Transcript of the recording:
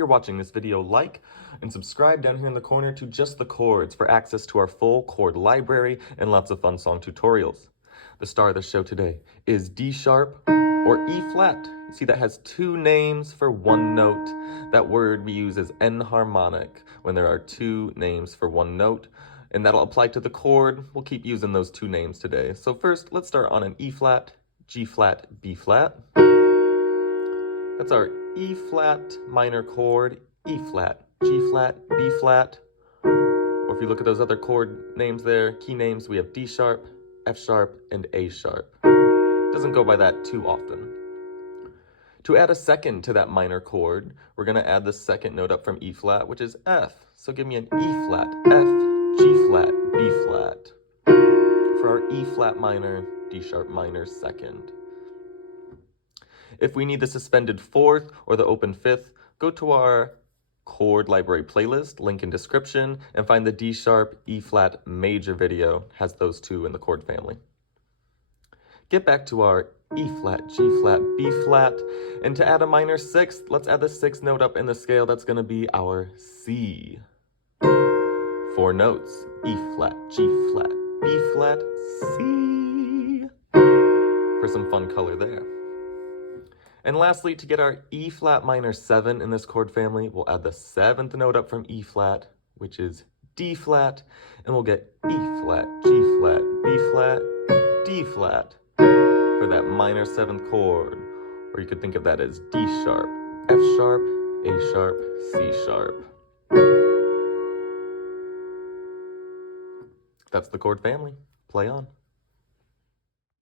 you're watching this video, like and subscribe down here in the corner to Just the Chords for access to our full chord library and lots of fun song tutorials. The star of the show today is D sharp or E flat. You see that has two names for one note. That word we use is enharmonic when there are two names for one note. And that'll apply to the chord. We'll keep using those two names today. So first, let's start on an E flat, G flat, B flat. That's our E flat minor chord, E flat, G flat, B flat. Or if you look at those other chord names there, key names, we have D sharp, F sharp, and A sharp. Doesn't go by that too often. To add a second to that minor chord, we're going to add the second note up from E flat, which is F. So give me an E flat, F, G flat, B flat. For our E flat minor, D sharp minor second. If we need the suspended fourth or the open fifth, go to our chord library playlist, link in description, and find the D sharp, E flat major video. Has those two in the chord family. Get back to our E flat, G flat, B flat, and to add a minor sixth, let's add the sixth note up in the scale. That's going to be our C. 4 notes, E flat, G flat, B flat, C. For some fun color there. And lastly, to get our E flat minor 7 in this chord family, we'll add the 7th note up from E flat, which is D flat, and we'll get E flat, G flat, B flat, D flat for that minor 7th chord. Or you could think of that as D sharp, F sharp, A sharp, C sharp. That's the chord family. Play on.